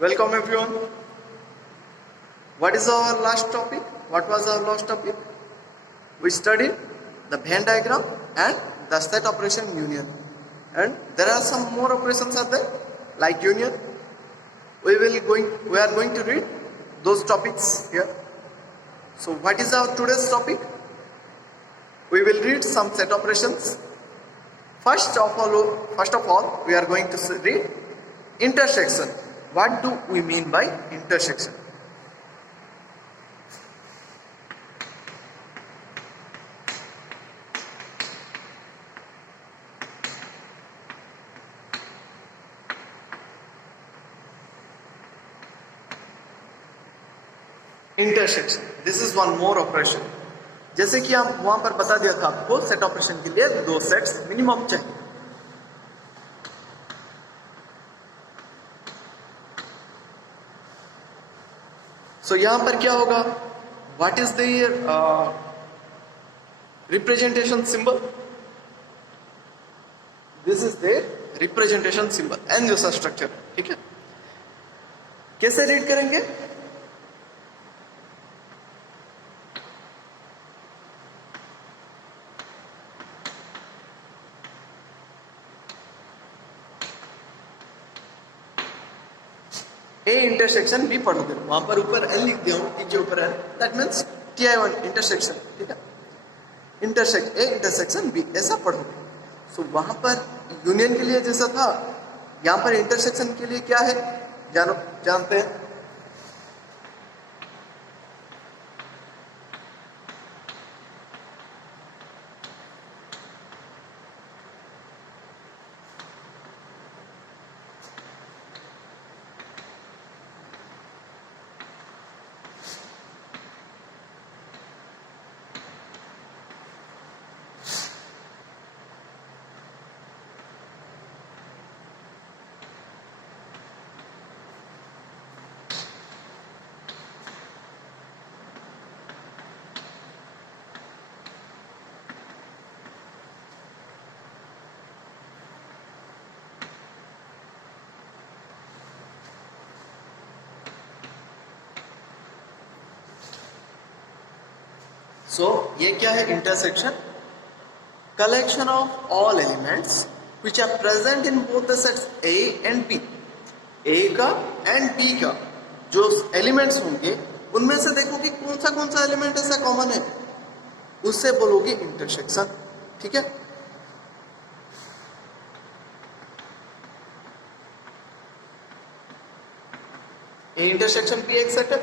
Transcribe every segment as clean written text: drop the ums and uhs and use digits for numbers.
Welcome everyone. What is our last topic? What was our last topic? We studied the Venn diagram and the set operation union. And there are some more operations are there like union. We are going to read those topics here. So what is our today's topic? We will read some set operations. First of all, we are going to read intersection. What do we mean by intersection? Intersection, this is one more operation. जैसे कि हम वहां पर बता दिया था आपको, set operation के लिए दो सेट्स मिनिमम चाहिए. सो यहां पर क्या होगा? What is the representation symbol? This is the representation symbol and जैसा स्ट्रक्चर. ठीक है, कैसे रीड करेंगे? ए इंटरसेक्शन बी पढ़ोगे, वहां पर ऊपर एल लिख दिया हूं, नीचे ऊपर L, that means TI1 intersection. ठीक है, ए इंटरसेक्शन बी ऐसा पढ़ोगे. सो वहां पर यूनियन के लिए जैसा था, यहां पर इंटरसेक्शन के लिए क्या है जानते हैं? सो ये क्या है? Intersection, collection of all elements which are present in both the sets A and B. A का एंड बी का जो एलिमेंट्स होंगे उनमें से देखो कि कौन सा एलिमेंट ऐसा कॉमन है, उससे बोलोगे इंटरसेक्शन. ठीक है, ए इंटरसेक्शन बी एक सेट है.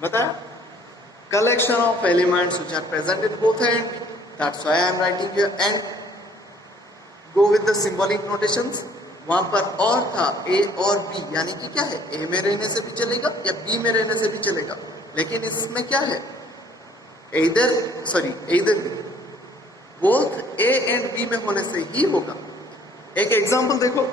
बताया, collection of elements which are present in both ends. That's why I am writing here and. Go with the symbolic notations. वहां पर और था A और B, यानी कि क्या है? A में रहने से भी चलेगा या B में रहने से भी चलेगा, लेकिन इसमें क्या है? either both A and B में होने से ही होगा. एक एग्जांपल देखो,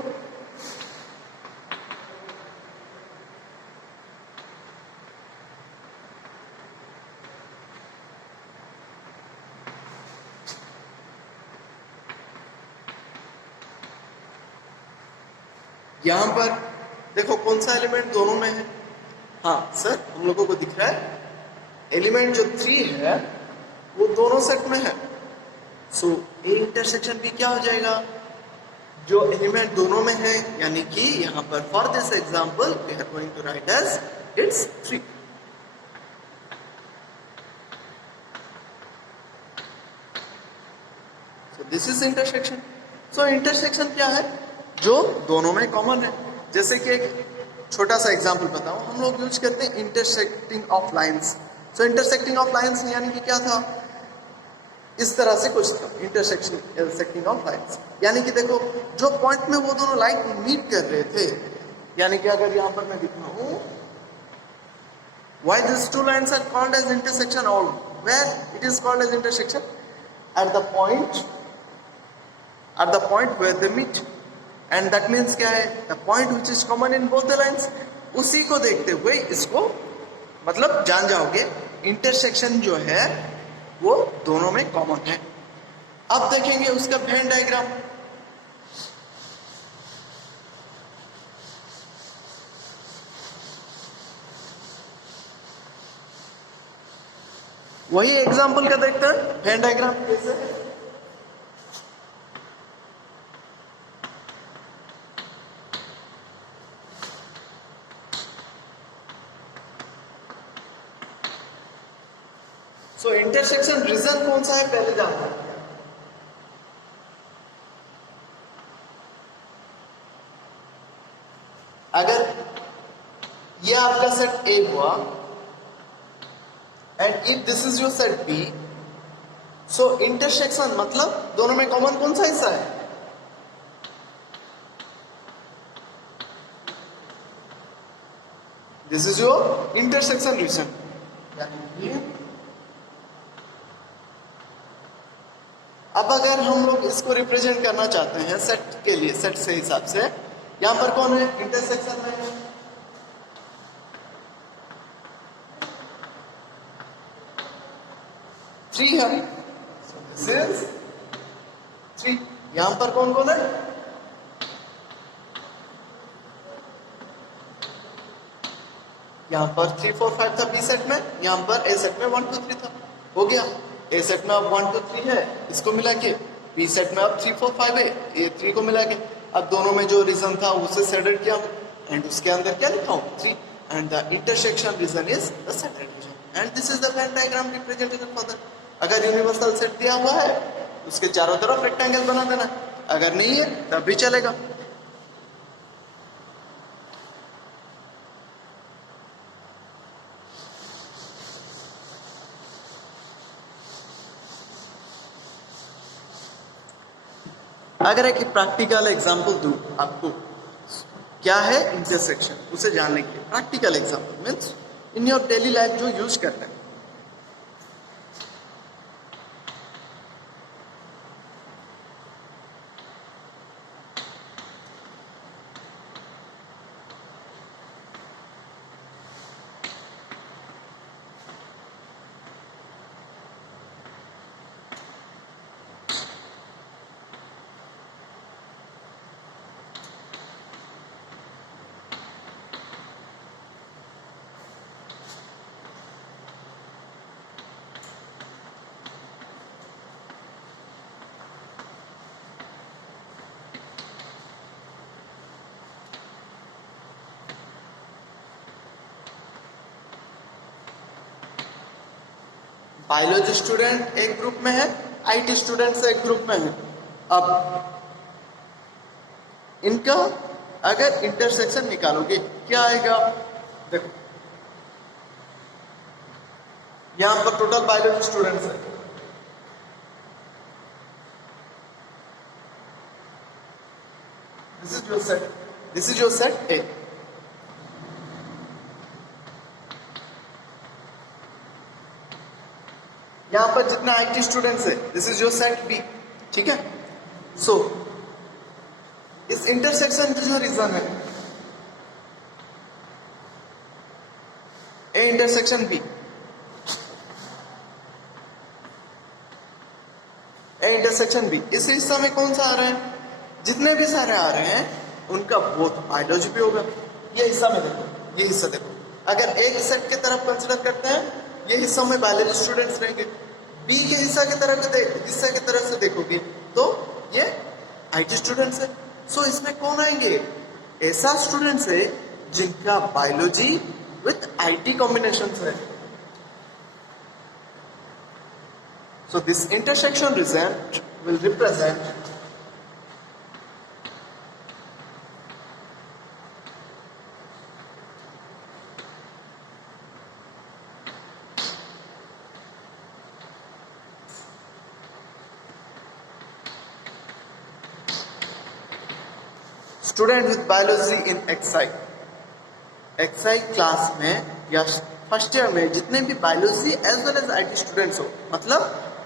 यहां पर देखो कौन सा एलिमेंट दोनों में है. हाँ सर, हम लोगों को दिख रहा है एलिमेंट जो 3 है वो दोनों सेट में है. सो ए इंटरसेक्शन भी क्या हो जाएगा? जो एलिमेंट दोनों में है, यानी कि यहां पर for this example we are going to write as it's 3. So this is intersection. So intersection क्या है? जो दोनों में कॉमन है. जैसे कि एक छोटा सा एग्जांपल बताऊं, हम लोग यूज करते हैं intersecting of lines. So intersecting of lines यानी कि क्या था? इस तरह से कुछ था, इंटरसेक्टिंग ऑफ लाइंस. यानी कि देखो जो पॉइंट में वो दोनों लाइन मीट कर रहे थे, यानी कि अगर यहां पर मैं दिखाऊं, why this two lines are called as intersection और where it is called as intersection? At the point where they meet. And that means क्या है? The point which is common in both the lines. उसी को देखते हुए इसको मतलब जान जाओगे इंटरसेक्शन जो है वो दोनों में कॉमन है। अब देखेंगे उसका वेन डायग्राम। वही एग्जांपल का देखते हैं वेन डायग्राम कैसे है। सो इंटरसेक्शन रीजन कौन सा है पहले जानना है। अगर ये आपका सेट ए हुआ and if this is your set B, so intersection मतलब दोनों में कॉमन कौन सा हिस्सा है। This is your intersection region. अब अगर हम लोग इसको रिप्रेजेंट करना चाहते हैं सेट के लिए, सेट से हिसाब से यहां पर कौन है इंटरसेक्शन में, थ्री है। This is three. यहां पर कौन कौन है, यहां पर 3 4 5 था बी सेट में, यहां पर ए सेट में 1 2 3 था। हो गया, ए सेट में अब 1 2 3 है, इसको मिला के बी सेट में अब 3 4 5 है, ए 3 को मिला के अब दोनों में जो रीजन था उसे सेटेड किया एंड उसके अंदर क्या लिखा हूं 3 and the intersection region is the shaded region and this is the Venn diagram representation for that. अगर यूनिवर्सल सेट दिया हुआ है उसके चारों तरफ रेक्टेंगल बना देना, अगर नहीं है तब भी चलेगा। अगर एक प्रैक्टिकल एग्जांपल दूं आपको, क्या है इंटरसेक्शन उसे जानने के लिए practical example means in your daily life जो यूज करते हैं। बायोलॉजी स्टूडेंट एक ग्रुप में है, आईटी स्टूडेंट्स एक ग्रुप में है। अब इनका अगर इंटरसेक्शन निकालोगे क्या आएगा, देखो यहां पर टोटल बायोलॉजी स्टूडेंट्स है, this is your set A. यहां पर जितना आईटी स्टूडेंट्स है this is your set B, ठीक है। सो इस इंटरसेक्शन की जो रीजन है A intersection B, A intersection B, इस हिस्सा में कौन सा आ रहा है, जितने भी सारे आ रहे हैं उनका बोथ बायोलॉजी भी होगा। ये हिस्सा में देखो, ये हिस्सा देखो, अगर एक सेट की तरफ कंसिडर करते हैं ये हिस्सा में बायोलॉजी स्टूडेंट्स रहेंगे, बी के हिस्सा की तरफ से देखोगे तो ये आईटी स्टूडेंट्स है। सो इसमें कौन आएंगे, ऐसा स्टूडेंट्स है जिनका बायोलॉजी विथ आईटी कॉम्बिनेशन है। So this intersection region will represent student with biology in X I class में या फर्स्ट ईयर में जितने भी biology as well as IT students हो, मतलब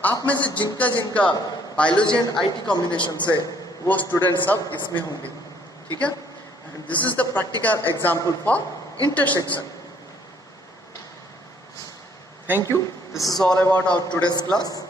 आप में से जिनका बायोलॉजी एंड आईटी कॉम्बिनेशन से वो स्टूडेंट सब इसमें होंगे, ठीक है। And this is the practical example for intersection. Thank you. This is all about our today's class.